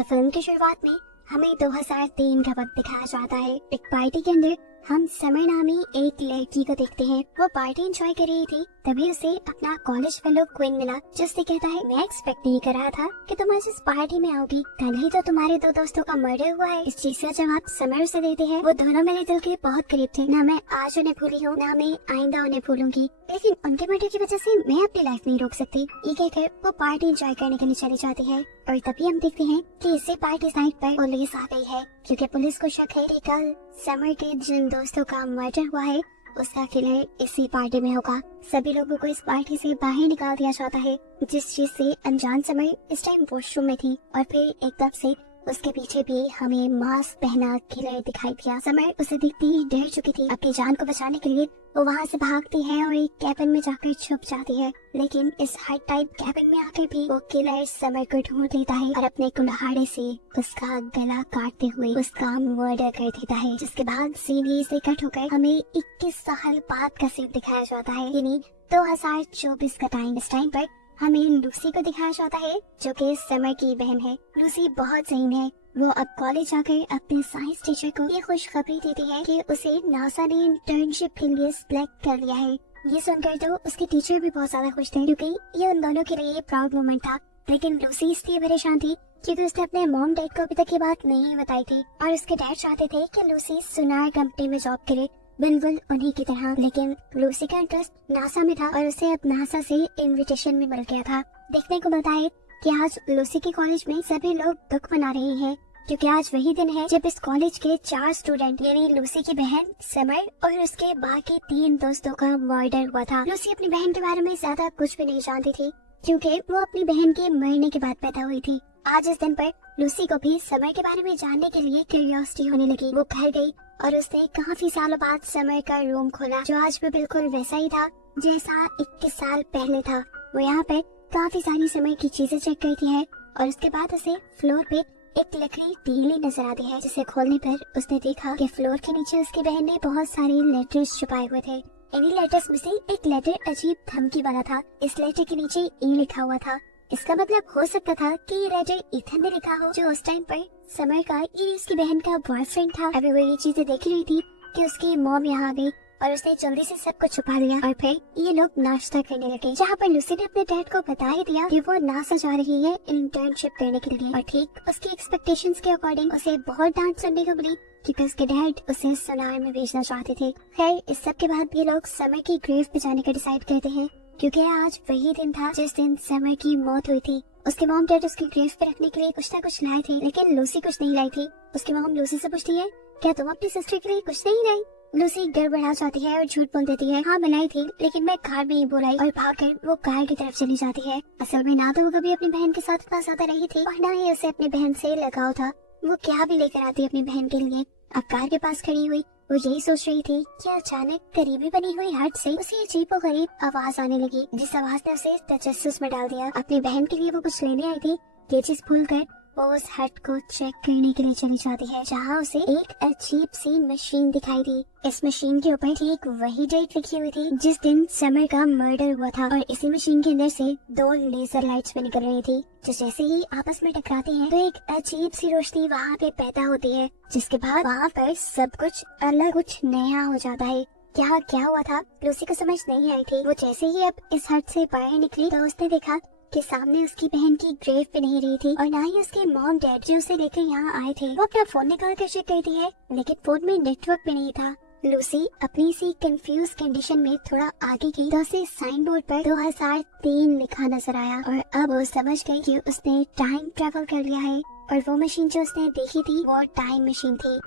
तो फिल्म की शुरुआत में हमें 2003 का वक्त दिखाया जाता है। एक पार्टी के अंदर हम समर नामी एक लड़की को देखते हैं। वो पार्टी एंजॉय कर रही थी, तभी उसे अपना कॉलेज फेलो क्विन मिला, जिससे कहता है, मैं एक्सपेक्ट नहीं कर रहा था कि तुम आज इस पार्टी में आओगी। कल ही तो तुम्हारे दो दोस्तों का मर्डर हुआ है। इस चीज का जवाब समर उसे देते हैं, वो दोनों मेरे दिल के बहुत करीब थे। ना मैं आज उन्हें भूली हूँ, ना मैं आइंदा उन्हें भूलूंगी, लेकिन उनके मर्डर की वजह से मैं अपनी लाइफ नहीं रोक सकती। ये कहकर वो पार्टी एंजॉय करने के लिए चली जाती है और तभी हम देखते हैं कि इसी पार्टी साइट पर पुलिस आ गई है, क्योंकि पुलिस को शक है कि कल समर के जिन दोस्तों का मर्डर हुआ है उसका किलर इसी पार्टी में होगा। सभी लोगों को इस पार्टी से बाहर निकाल दिया जाता है, जिस चीज से अनजान समर इस टाइम वॉशरूम में थी और फिर एकदम से उसके पीछे भी हमें मास्क पहना किलर दिखाई दिया। समर उसे दिखती ही डर चुकी थी। अपनी जान को बचाने के लिए वो वहाँ से भागती है और एक कैबिन में जाकर छुप जाती है, लेकिन इस हाइट टाइप कैबिन में आकर भी वो किलर समर को ढूंढ लेता है और अपने कुल्हाड़े से उसका गला काटते हुए उसका मर्डर कर देता है। जिसके बाद सीन से कट होकर हमें 21 साल बाद का सीन दिखाया जाता है, यानी 2024 का टाइम। इस टाइम पर हमें लूसी को दिखाया जाता है, जो कि समर की बहन है। लूसी बहुत ज़हीन है। वो अब कॉलेज जाकर अपने साइंस टीचर को ये खुशखबरी देती है कि उसे नासा ने इंटर्नशिप के लिए सिलेक्ट कर लिया है। ये सुनकर तो उसके टीचर भी बहुत ज्यादा खुश थे, क्योंकि ये उन दोनों के लिए प्राउड मोमेंट था। लेकिन लूसी इसलिए परेशान थी क्योंकि उसने अपने मॉम डैड को अभी तक ये बात नहीं बताई थी, और उसके डैड चाहते थे कि लूसी सुनार कंपनी में जॉब करे, बिल्कुल उन्हीं की तरह। लेकिन लूसी का इंटरेस्ट नासा में था और उसे अब नासा से इनविटेशन भी मिल गया था। देखने को मिलता है कि आज लूसी के कॉलेज में सभी लोग दुख मना रहे हैं, क्योंकि आज वही दिन है जब इस कॉलेज के 4 स्टूडेंट यानी लूसी की बहन समर और उसके बाकी 3 दोस्तों का मर्डर हुआ था। लूसी अपनी बहन के बारे में ज्यादा कुछ भी नहीं जानती थी, क्योंकि वो अपनी बहन के मरने के बाद पैदा हुई थी। आज इस दिन पर लूसी को भी समर के बारे में जानने के लिए क्यूरियोसिटी होने लगी। वो घर गई और उसने काफी सालों बाद समर का रूम खोला, जो आज भी बिल्कुल वैसा ही था जैसा 21 साल पहले था। वो यहाँ पे काफी सारी समय की चीजें चेक करती है और उसके बाद उसे फ्लोर पे एक लकड़ी ढीली नजर आती है, जिसे खोलने पर उसने देखा कि फ्लोर के नीचे उसकी बहन ने बहुत सारे लेटर्स छुपाए हुए थे। इन्हीं लेटर्स में से एक लेटर अजीब धमकी वाला था। इस लेटर के नीचे ई लिखा हुआ था। इसका मतलब हो सकता था कि ये लेटर इथन ने लिखा हो, जो उस टाइम पर समर का ये उसकी बहन का बॉयफ्रेंड था। अभी वो ये चीजें देख रही थी कि उसकी मॉम यहाँ आ गई और उसने जल्दी से सबको छुपा लिया और फिर ये लोग नाश्ता करने लगे, जहाँ पर लूसी ने अपने डैड को बता ही दिया कि वो नासा जा रही है इंटर्नशिप करने के लिए। और ठीक उसकी एक्सपेक्टेशंस के अकॉर्डिंग उसे बहुत डांट सुनने को मिली, क्योंकि उसके डैड उसे सुनार में भेजना चाहते थे। खैर, इस सब के बाद ये लोग समर की ग्रेव पे जाने का डिसाइड करते हैं, क्योंकि आज वही दिन था जिस दिन समर की मौत हुई थी। उसके मॉम डैड उसकी ग्रेव पे रखने के लिए कुछ ना कुछ लाए थे, लेकिन लूसी कुछ नहीं लाई थी। उसकी मॉम लूसी से पूछती है, क्या तुम अपनी सिस्टर के लिए कुछ नहीं लाई? लूसी गड़बड़ा जाती है और झूठ बोल देती है, हाँ बनाई थी, लेकिन मैं कार में ही बोलाई, और भागकर वो कार की तरफ चली जाती है। असल में ना तो वो कभी अपनी बहन के साथ इतना ज्यादा रही थी और ना ही उसे अपनी बहन से लगाव था। वो क्या भी लेकर आती अपनी बहन के लिए। अब कार के पास खड़ी हुई वो यही सोच रही थी कि अचानक करीबी बनी हुई हट से उसे अजीबोगरीब आवाज आने लगी, जिस आवाज ने उसे तजस्सुस में डाल दिया। अपनी बहन के लिए वो कुछ लेने आई थी, ये चीज भूलकर वो उस हट को चेक करने के लिए चली जाती है, जहाँ उसे एक अजीब सी मशीन दिखाई दी। इस मशीन के ऊपर ठीक वही डेट लिखी हुई थी जिस दिन समर का मर्डर हुआ था, और इसी मशीन के अंदर से 2 लेजर लाइट्स भी निकल रही थी, जो जैसे ही आपस में टकराती हैं तो एक अजीब सी रोशनी वहाँ पे पैदा होती है, जिसके बाद वहाँ पर सब कुछ अलग, कुछ नया हो जाता है। क्या हुआ था लूसी को समझ नहीं आई थी। वो जैसे ही अब इस हट से बाहर निकली तो उसने देखा कि सामने उसकी बहन की ग्रेव पे नहीं रही थी, और ना ही उसके मॉम डैड जो उसे लेकर यहाँ आए थे। वो अपना फोन निकाल कर चेक करती है, लेकिन फोन में नेटवर्क भी नहीं था। लूसी अपनी सी कंफ्यूज कंडीशन में थोड़ा आगे गई तो उसे साइन बोर्ड पर 2003 लिखा नजर आया, और अब वो समझ गई कि उसने टाइम ट्रेवल कर लिया है, और वो मशीन जो उसने देखी थी वो टाइम मशीन थी।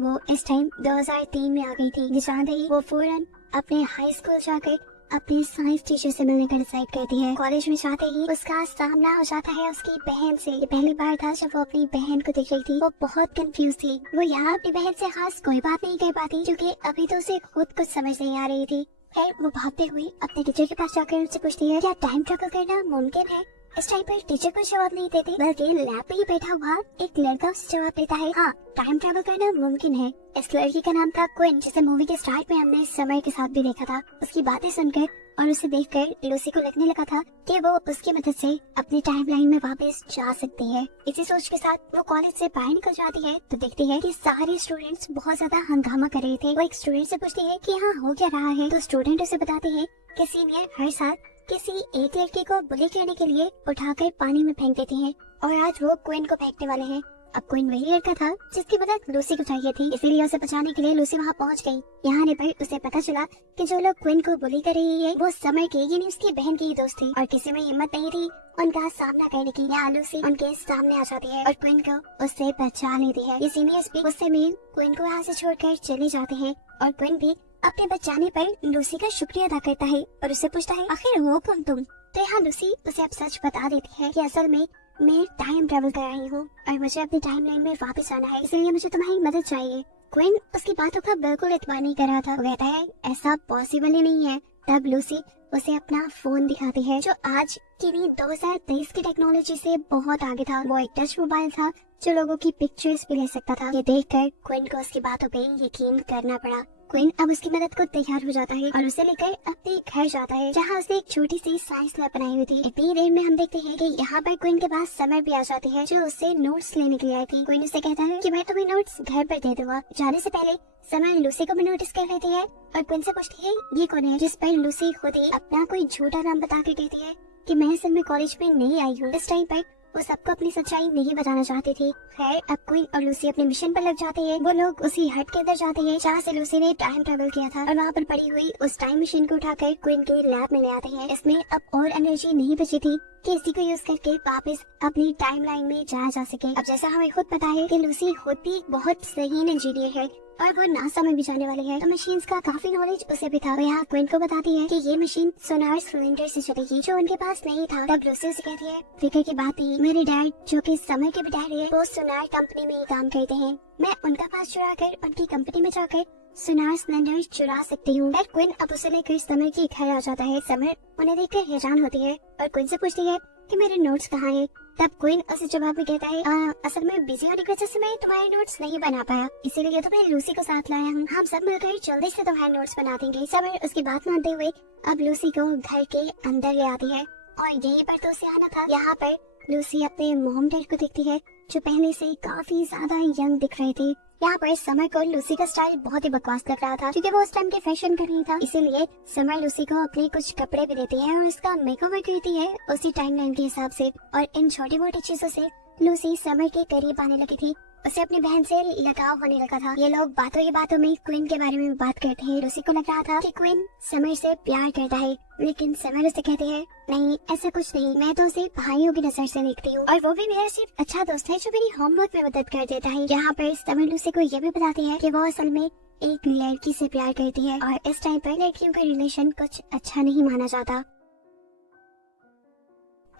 वो इस टाइम 2003 में आ गई थी। ये जानते ही वो फौरन अपने हाई स्कूल जाकर अपने साइंस टीचर से मिलने का डिसाइड करती है। कॉलेज में जाते ही उसका सामना हो जाता है उसकी बहन से। ये पहली बार था जब वो अपनी बहन को देख रही थी। वो बहुत कंफ्यूज थी। वो यहाँ अपनी बहन से खास कोई बात नहीं कर पाती, क्योंकि अभी तो उसे खुद कुछ समझ नहीं आ रही थी। फिर वो भागते हुए अपने टीचर के पास जाकर उससे पूछती है, क्या टाइम ट्रैवल करना मुमकिन है? इस टाइम पर टीचर को जवाब नहीं देती, बल्कि लैब पे ही बैठा हुआ एक लड़का उससे जवाब देता है, हाँ टाइम ट्रैवल करना मुमकिन है। इस लड़की का नाम था क्विन, जिसे मूवी के स्टार्ट में हमने समर के साथ भी देखा था। उसकी बातें सुनकर और उसे देखकर लूसी को लगने लगा था कि वो उसकी मदद से अपनी टाइमलाइन में वापस जा सकती है। इसी सोच के साथ वो कॉलेज से बाहर निकल जाती है तो देखती है कि सारे स्टूडेंट्स बहुत ज्यादा हंगामा कर रहे थे। वो एक स्टूडेंट से पूछती है कि यहाँ हो क्या रहा है, तो स्टूडेंट उसे बताते हैं कि सीनियर हर साल किसी एक लड़की को बुली करने के लिए उठाकर पानी में फेंक देते हैं और आज वो क्वीन को फेंकने वाले हैं। अब क्वीन वही लड़का था जिसकी मदद लूसी को चाहिए थी, इसीलिए उसे बचाने के लिए लूसी वहाँ पहुँच गई। यहाँ आने पर उसे पता चला कि जो लोग क्वीन को बुली कर रही है वो समर के यानी उसकी बहन की दोस्त थी और किसी में हिम्मत नहीं थी उनका सामना करने की। यहाँ लूसी उनके सामने आ जाती है और क्वीन को उससे बचा लेती है। ये सीनियर्स भी गुस्से में क्वीन को यहाँ से छोड़कर चले जाते हैं और क्वीन भी अपने बचाने पर लूसी का शुक्रिया अदा करता है और उससे पूछता है आखिर हो कौन तुम। तो यहाँ लूसी उसे अब सच बता देती है कि असल में मैं टाइम ट्रेवल कर रही हूँ और मुझे अपनी टाइमलाइन में वापस जाना है, इसलिए मुझे तुम्हारी मदद चाहिए। क्वीन उसकी बातों का बिल्कुल इत्मीनान नहीं कर रहा था। वो कहता है ऐसा पॉसिबल ही नहीं है। तब लूसी उसे अपना फोन दिखाती है जो आज की नहीं 2023 की टेक्नोलॉजी से बहुत आगे था। वो एक टच मोबाइल था जो लोगों की पिक्चर्स भी ले सकता था। ये देखकर क्वीन को उसकी बातों पे यकीन करना पड़ा। क्वीन अब उसकी मदद को तैयार हो जाता है और उसे लेकर अपने घर जाता है जहाँ उसने एक छोटी सी साइंस लैब बनाई हुई थी। इतनी देर में हम देखते हैं कि यहाँ पर क्वीन के पास समर भी आ जाती है जो उससे नोट्स लेने के लिए आई थी। क्वीन उसे कहता है कि मैं तुम्हें नोट्स घर पर दे दूंगा। जाने से पहले समर लूसी को भी नोटिस कर लेती है और क्वीन से पूछती है ये कौन है, जिस पर लूसी खुद ही अपना कोई झूठा नाम बता के कहती है कि मैं असल में कॉलेज में नहीं आई हूँ। इस टाइम पर वो सबको अपनी सच्चाई नहीं बताना चाहती थी। खैर अब क्वीन और लूसी अपने मिशन पर लग जाते हैं। वो लोग उसी हट के अंदर जाते हैं जहाँ से लूसी ने टाइम ट्रेवल किया था और वहाँ पर पड़ी हुई उस टाइम मशीन को उठाकर क्वीन के लैब में ले आते हैं। इसमें अब और एनर्जी नहीं बची थी कि इसी को यूज करके वापस अपनी टाइमलाइन में जाया जा सके। अब जैसा हमें खुद पता है कि लूसी खुद भी एक बहुत सही इंजीनियर है और वो नासा में भी जाने वाली है, तो मशीन्स का काफी नॉलेज उसे भी था। वो यहाँ क्वीन को बताती है कि ये मशीन सोनार सिलेंडर से चलेगी जो उनके पास नहीं था। तब लूसी उसे कहती है फिक्र की बात नहीं, मेरे डैड जो कि समय के भी डैड है वो सोनार कंपनी में काम करते हैं, मैं उनका पास चुरा कर उनकी कंपनी में जाकर सोनार सिलेंडर चुरा सकती हूँ। क्वीन अब उसे लेकर समर के घर आ जाता है। समर उन्हें देखकर हैरान होती है और क्वीन से पूछती है कि मेरे नोट्स कहाँ हैं। तब क्वीन उसे जवाब में कहता है असल में बिजी होने की वजह से मैं तुम्हारे नोट्स नहीं बना पाया, इसीलिए तो मैं लूसी को साथ लाया हूँ। हम सब मिलकर जल्दी से तुम्हारे नोट्स बना देंगे। समर उसकी बात मानते हुए अब लूसी को घर के अंदर ले आती है और यहीं पर तो उसे आना था। यहाँ पर लूसी अपने मॉम डैड को देखती है जो पहले से काफी ज्यादा यंग दिख रहे थे। यहाँ पर समर को लूसी का स्टाइल बहुत ही बकवास लग रहा था क्योंकि वो उस टाइम के फैशन कर रही था, इसीलिए समर लूसी को अपने कुछ कपड़े भी देती है और उसका मेकओवर करती है उसी टाइमलाइन के हिसाब से। और इन छोटी मोटी चीजों से लूसी समर के करीब आने लगी थी। उसे अपनी बहन से लगाव होने लगा था। ये लोग बातों ही बातों में क्वीन के बारे में बात करते हैं। लूसी को लग रहा था कि क्वीन समर से प्यार करता है, लेकिन समर उसे कहते हैं नहीं ऐसा कुछ नहीं, मैं तो उसे भाइयों की नजर से देखती हूँ और वो भी मेरा सिर्फ अच्छा दोस्त है जो मेरी होमवर्क में मदद कर देता है। यहाँ पर समर लूसी को ये भी बताती है कि वो असल में एक लड़की से प्यार करती है और इस टाइम पर लड़कियों का रिलेशन कुछ अच्छा नहीं माना जाता।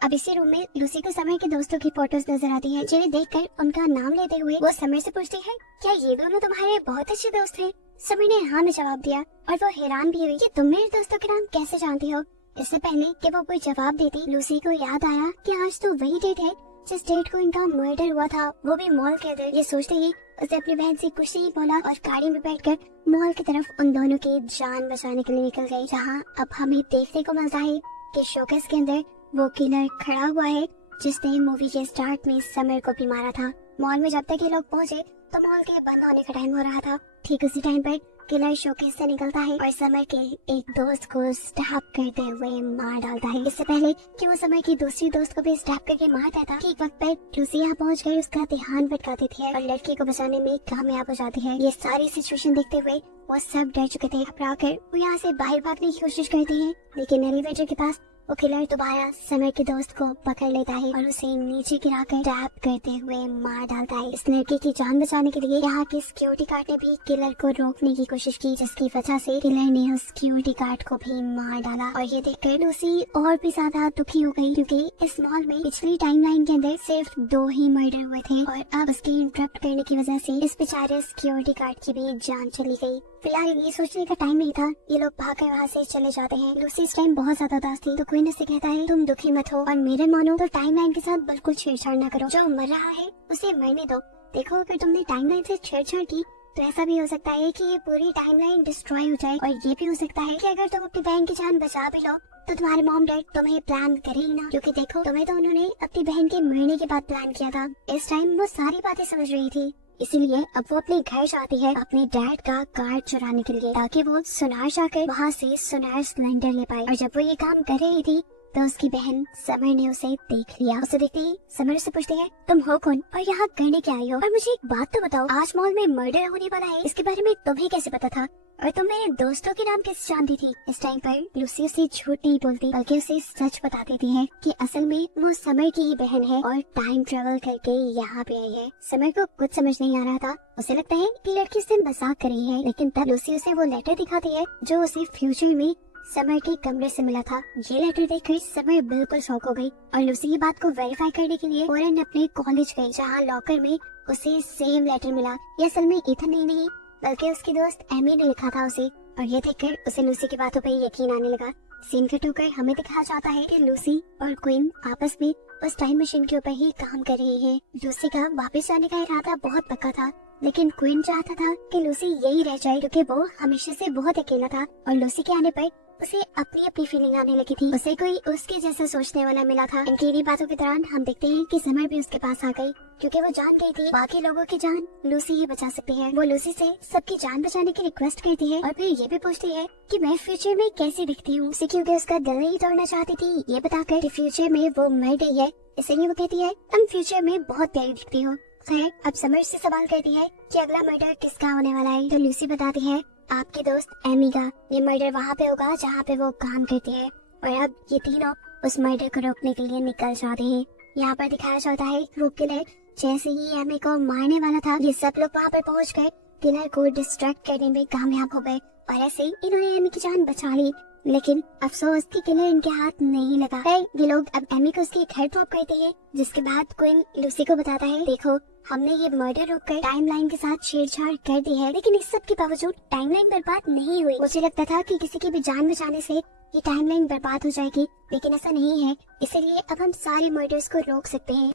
अब इसी रूम में लूसी को समर के दोस्तों की फोटोज नजर आती हैं, जिन्हें देखकर उनका नाम लेते हुए वो समर से पूछती है क्या ये दोनों तुम्हारे बहुत अच्छे दोस्त हैं? समर ने हाँ में जवाब दिया और वो हैरान भी हुई कि तुम मेरे दोस्तों के नाम कैसे जानती हो। इससे पहले कि वो कोई जवाब देती लूसी को याद आया कि आज तो वही डेट है जिस डेट को इनका मर्डर हुआ था, वो भी मॉल के अंदर। ये सोचते ही उसे अपनी बहन से कुछ नहीं बोला और गाड़ी में बैठकर मॉल की तरफ उन दोनों की जान बचाने के लिए निकल गई। जहाँ अब हमें देखने को मिलता है कि शोकेस के अंदर वो किलर खड़ा हुआ है जिसने मूवी के स्टार्ट में समर को भी मारा था। मॉल में जब तक ये लोग पहुंचे तो मॉल के बंद होने का टाइम हो रहा था। ठीक उसी टाइम पर किलर शोकेस से निकलता है और समर के एक दोस्त को स्टैब करते हुए मार डालता है। इससे पहले कि वो समर की दूसरी दोस्त को भी स्टैब करके मार देता, ठीक वक्त पर लूसी यहाँ पहुँच कर उसका ध्यान भटका देती है और लड़की को बचाने में कामयाब हो जाती है। ये सारी सिचुएशन देखते हुए वो सब डर चुके थे। घबरा कर वो यहाँ से बाहर भागने की कोशिश करते हैं, लेकिन एलिवेटर के पास वो किलर दोबारा समर के दोस्त को पकड़ लेता है और उसे नीचे गिराकर टैप करते हुए मार डालता है। इस लड़की की जान बचाने के लिए यहाँ के सिक्योरिटी गार्ड ने भी किलर को रोकने की कोशिश की, जिसकी वजह से किलर ने उस सिक्योरिटी गार्ड को भी मार डाला। और ये देखकर लूसी और भी ज्यादा दुखी हो गई क्योंकि इस मॉल में पिछली टाइमलाइन के अंदर सिर्फ 2 ही मर्डर हुए थे और अब उसके इंटरप्ट करने की वजह से इस बेचारे सिक्योरिटी गार्ड की भी जान चली गई। फिलहाल ये सोचने का टाइम नहीं था, ये लोग भागकर वहाँ से चले जाते हैं। लूसी इस टाइम बहुत ज्यादा उदास थी तो क्वीन उससे कहता है तुम दुखी मत हो और मेरे मानो तो टाइमलाइन के साथ बिल्कुल छेड़छाड़ न करो, जो मर रहा है उसे मरने दो। देखो अगर तुमने टाइमलाइन से छेड़छाड़ की तो ऐसा भी हो सकता है कि ये पूरी टाइमलाइन डिस्ट्रॉय हो जाए, और ये भी हो सकता है कि अगर तुम अपनी बहन की जान बचा भी लो तो तुम्हारे मॉम डैड तुम्हें प्लान करे ही ना, क्योंकि देखो तुम्हें तो उन्होंने अपनी बहन के मरने के बाद प्लान किया था। इस टाइम वो सारी बातें समझ रही थी, इसीलिए अब वो अपने घर जाती है अपने डैड का कार चुराने के लिए, ताकि वो सुनार जाकर वहाँ से सुनार सिलेंडर ले पाए। और जब वो ये काम कर रही थी तो उसकी बहन समर ने उसे देख लिया। उसे देखते ही समर से पूछती है, तुम हो कौन और यहाँ करने क्या आई हो? और मुझे एक बात तो बताओ, आज मॉल में मर्डर होने वाला है, इसके बारे में तुम्हें कैसे पता था? और तुम मेरे दोस्तों के नाम कैसे जानती थी? इस टाइम पर लूसी उसे झूठ नहीं बोलती, बल्कि उसे सच बता देती है कि असल में वो समर की ही बहन है और टाइम ट्रेवल करके यहाँ पे आई है। समर को कुछ समझ नहीं आ रहा था, उसे लगता है कि लड़की उससे मजाक कर रही है, लेकिन तब लूसी उसे वो लेटर दिखाती है जो उसे फ्यूचर में समर के कमरे से मिला था। ये लेटर देखकर समर बिल्कुल शॉक हो गई और लूसी की बात को वेरीफाई करने के लिए फौरन अपने कॉलेज गई, जहाँ लॉकर में उसे सेम लेटर मिला। ये असल में इथन ही नहीं बल्कि उसकी दोस्त एमी ने लिखा था उसे, और ये देखकर उसे लूसी की बातों पर यकीन आने लगा। सीन कट होकर हमें दिखाया जाता है कि लूसी और क्वीन आपस में उस टाइम मशीन के ऊपर ही काम कर रही है। लूसी का वापस जाने का इरादा बहुत पक्का था, लेकिन क्वीन चाहता था कि लूसी यही रह जाए, क्योंकि वो हमेशा से बहुत अकेला था और लूसी के आने पर उसे अपनी अपनी फीलिंग आने लगी थी। उसे कोई उसके जैसा सोचने वाला मिला था। इनकी इन्हीं बातों के दौरान हम देखते हैं कि समर भी उसके पास आ गई, क्योंकि वो जान गई थी बाकी लोगों की जान लूसी ही बचा सकती है। वो लूसी से सबकी जान बचाने की रिक्वेस्ट करती है और फिर ये भी पूछती है कि मैं फ्यूचर में कैसी दिखती हूँ, क्योंकि उसका दिल नहीं तोड़ना चाहती थी। ये बताकर कि फ्यूचर में वो मर गई है, इसलिए वो कहती है तुम फ्यूचर में बहुत प्यारी दिखती हो। खैर, अब समर से सवाल करती है कि अगला मर्डर किसका होने वाला है, तो लूसी बताती है आपकी दोस्त एमी का। ये मर्डर वहाँ पे होगा जहाँ पे वो काम करती है, और अब ये तीनों उस मर्डर को रोकने के लिए निकल जाते हैं। यहाँ पर दिखाया जाता है वो किलर जैसे ही एमी को मारने वाला था, ये सब लोग वहाँ पर पहुँच कर किलर को डिस्ट्रैक्ट करने में कामयाब हो गए, और ऐसे ही इन्होंने एमी की जान बचा ली। लेकिन अफसोस कि किलर इनके हाथ नहीं लगा। ये लोग अब एमी को उसके घर ड्रॉप करते हैं, जिसके बाद क्वीन लूसी को बताता है देखो हमने ये मर्डर रोककर टाइमलाइन के साथ छेड़छाड़ कर दी है, लेकिन इस सब के बावजूद टाइमलाइन बर्बाद नहीं हुई। मुझे लगता था कि किसी की भी जान बचाने से ये टाइमलाइन बर्बाद हो जाएगी, लेकिन ऐसा नहीं है, इसलिए अब हम सारे मर्डर्स को रोक सकते हैं।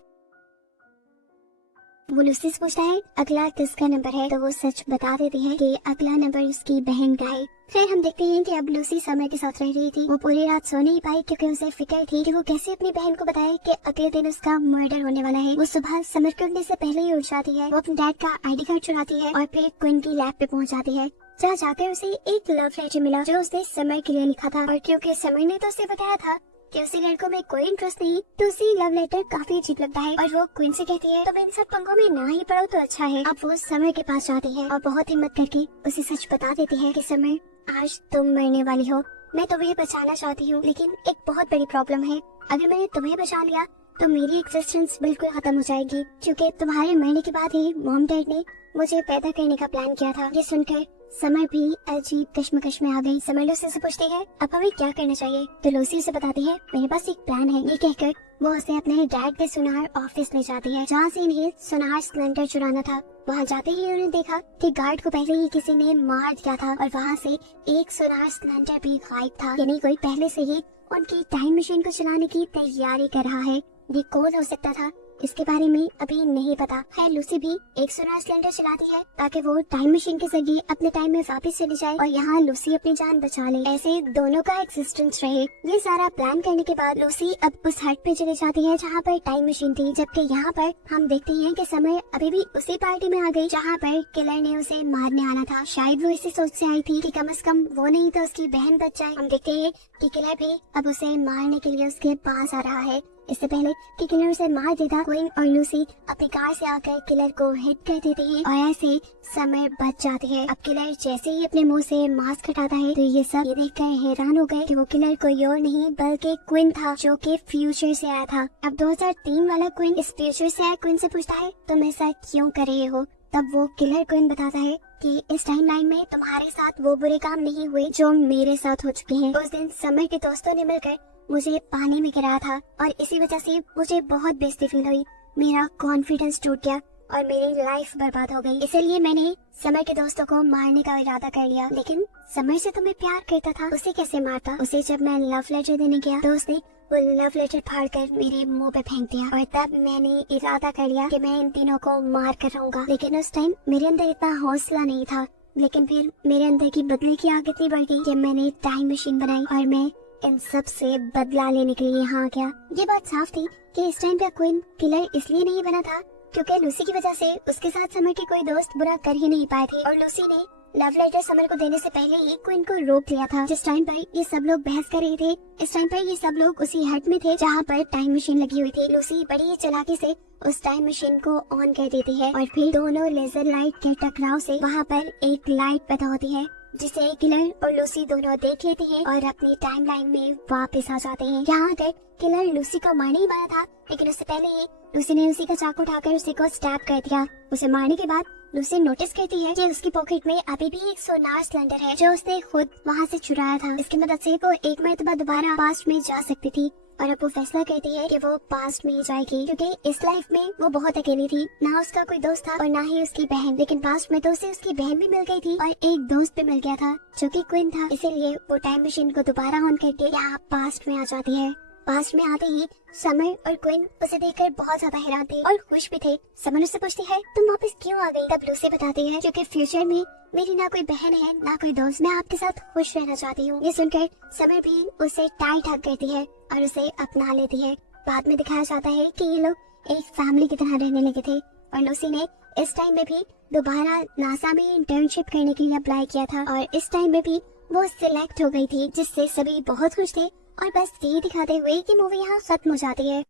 वो लूसी से पूछता है अगला किसका नंबर है, तो वो सच बता देती है कि अगला नंबर उसकी बहन का है। फिर हम देखते हैं कि अब लूसी समर के साथ रह रही थी। वो पूरी रात सो नहीं पाई क्योंकि उसे फिक्र थी कि वो कैसे अपनी बहन को बताए कि अगले दिन उसका मर्डर होने वाला है। वो सुबह समर के उठने से पहले ही उठ जाती है। वो अपने डैड का आईडी कार्ड चुराती है और फिर क्वीन की लैब पे पहुंच जाती है, जहाँ जाकर उसे एक लव लेटर मिला जो उसने समर के लिए लिखा था। और क्योंकि समर ने तो उसे बताया था कि उसी लड़कों में कोई इंटरेस्ट नहीं, तो उसी लव लेटर काफी अजीब लगता है और वो क्वीन से कहती है तुम इन सब पंगों में ना ही पड़ो तो अच्छा है। अब वो समर के पास जाती है और बहुत हिम्मत करके उसे सच बता देती है कि समर आज तुम मरने वाली हो, मैं तुम्हें बचाना चाहती हूँ, लेकिन एक बहुत बड़ी प्रॉब्लम है, अगर मैंने तुम्हें बचा लिया तो मेरी एग्जिस्टेंस बिल्कुल खत्म हो जाएगी, क्योंकि तुम्हारे मरने के बाद ही मॉम डैड ने मुझे पैदा करने का प्लान किया था। ये सुनकर समर भी अजीब कश्मकश में आ गई। समर लूसी से पूछती है अब हमें क्या करना चाहिए, तो लूसी उसे बताती है मेरे पास एक प्लान है। ये कहकर वो उसे अपने डैड के सुनार ऑफिस ले जाती है, जहाँ से इन्हें सुनार सिलेंडर चुराना था। वहाँ जाते ही उन्होंने देखा कि गार्ड को पहले ही किसी ने मार दिया था और वहाँ से एक सुनार सिलेंडर भी गायब था, यानी कोई पहले से ही उनकी टाइम मशीन को चलाने की तैयारी कर रहा है। ये कौन हो सकता था, इसके बारे में अभी नहीं पता है। लूसी भी एक सुनार सिलेंडर चलाती है ताकि वो टाइम मशीन के जरिए अपने टाइम में वापस चली जाए और यहाँ लूसी अपनी जान बचा ले, ऐसे दोनों का एग्जिस्टेंस रहे। ये सारा प्लान करने के बाद लूसी अब उस हट पे चली जाती है जहाँ पर टाइम मशीन थी, जबकि यहाँ पर हम देखते हैं कि समय अभी भी उसी पार्टी में आ गई जहाँ पर किलर ने उसे मारने आना था। शायद वो इसी सोच से आई थी कि कम से कम वो नहीं तो उसकी बहन बच जाए। हम देखते हैं कि किलर भी अब उसे मारने के लिए उसके पास आ रहा है। इससे पहले कि किलर उसे मार देता, क्वीन और लूसी अपनी कार से आकर किलर को हिट कर देती है और ऐसे समय बच जाती है। अब किलर जैसे ही अपने मुंह से मास्क हटाता है तो ये सब ये देखकर हैरान हो गए कि वो किलर कोई और नहीं बल्कि क्वीन था, जो कि फ्यूचर से आया था। अब 2003 वाला क्वीन इस फ्यूचर से आया क्वीन से पूछता है तुम ऐसा क्यों कर रहे हो, तब वो किलर क्वीन बताता है कि इस टाइमलाइन में तुम्हारे साथ वो बुरे काम नहीं हुए जो मेरे साथ हो चुके हैं। उस दिन समर के दोस्तों ने मिलकर मुझे पानी में गिराया था और इसी वजह से मुझे बहुत बेइज्जती फील हुई, मेरा कॉन्फिडेंस टूट गया और मेरी लाइफ बर्बाद हो गई। इसलिए मैंने समर के दोस्तों को मारने का इरादा कर लिया। लेकिन समर से तो मैं प्यार करता था, उसे कैसे मारता? उसे जब मैं लव लेटर देने गया तो उसने वो लव लेटर फाड़कर मेरे मुंह पे फेंक दिया और तब मैंने इरादा कर लिया कि मैं इन तीनों को मार कर रहूंगा। लेकिन उस टाइम मेरे अंदर इतना हौसला नहीं था। लेकिन फिर मेरे अंदर की बदले की आग इतनी बढ़ गई कि मैंने टाइम मशीन बनाई और मैं इन सब से बदला लेने के लिए यहाँ गया। ये बात साफ थी कि इस टाइम पे क्विन किलर इसलिए नहीं बना था क्योंकि लूसी की वजह से उसके साथ समर के कोई दोस्त बुरा कर ही नहीं पाए थे और लूसी ने लव लेटर समर को देने से पहले ही क्विन को रोक लिया था। जिस टाइम पर ये सब लोग बहस कर रहे थे, इस टाइम पर ये सब लोग उसी हट में थे जहाँ पर टाइम मशीन लगी हुई थी। लूसी बड़ी ही चालाकी से उस टाइम मशीन को ऑन कर देती है और फिर दोनों लेजर लाइट के टकराव से वहाँ पर एक लाइट पैदा होती है जिसे किलर और लूसी दोनों देख लेते हैं और अपनी टाइमलाइन में वापस आ जाते हैं। यहाँ तक किलर लूसी को मारने ही वाला था, लेकिन उससे पहले ही लूसी ने उसी का चाकू उठाकर उसी को स्टैब कर दिया। उसे मारने के बाद लूसी नोटिस करती है कि उसकी पॉकेट में अभी भी एक सोनार सिलेंडर है जो उसने खुद वहाँ से चुराया था। इसकी मदद से वो एक मरतबा दोबारा पास्ट में जा सकती थी और अब वो फैसला करती है कि वो पास्ट में जाएगी क्योंकि इस लाइफ में वो बहुत अकेली थी। ना उसका कोई दोस्त था और ना ही उसकी बहन, लेकिन पास्ट में तो उसे उसकी बहन भी मिल गई थी और एक दोस्त भी मिल गया था जो कि क्विन था। इसीलिए वो टाइम मशीन को दोबारा ऑन करके यहाँ पास्ट में आ जाती है। पास्ट में आते ही समर और क्विन उसे देखकर बहुत ज्यादा हैरान थे और खुश भी थे। समर उससे पूछती है तुम वापस क्यों आ गई? तब लूसी बताती है क्योंकि फ्यूचर में मेरी ना कोई बहन है ना कोई दोस्त, मैं आपके साथ खुश रहना चाहती हूँ। ये सुनकर समर भी उसे टाइट हग करती है और उसे अपना लेती है। बाद में दिखाया जाता है कि ये लोग एक फैमिली की तरह रहने लगे थे और लूसी ने इस टाइम में भी दोबारा नासा में इंटर्नशिप करने के लिए अप्लाई किया था और इस टाइम में भी वो सिलेक्ट हो गई थी, जिससे सभी बहुत खुश थे। और बस यही दिखाते हुए कि मूवी यहाँ खत्म हो जाती है।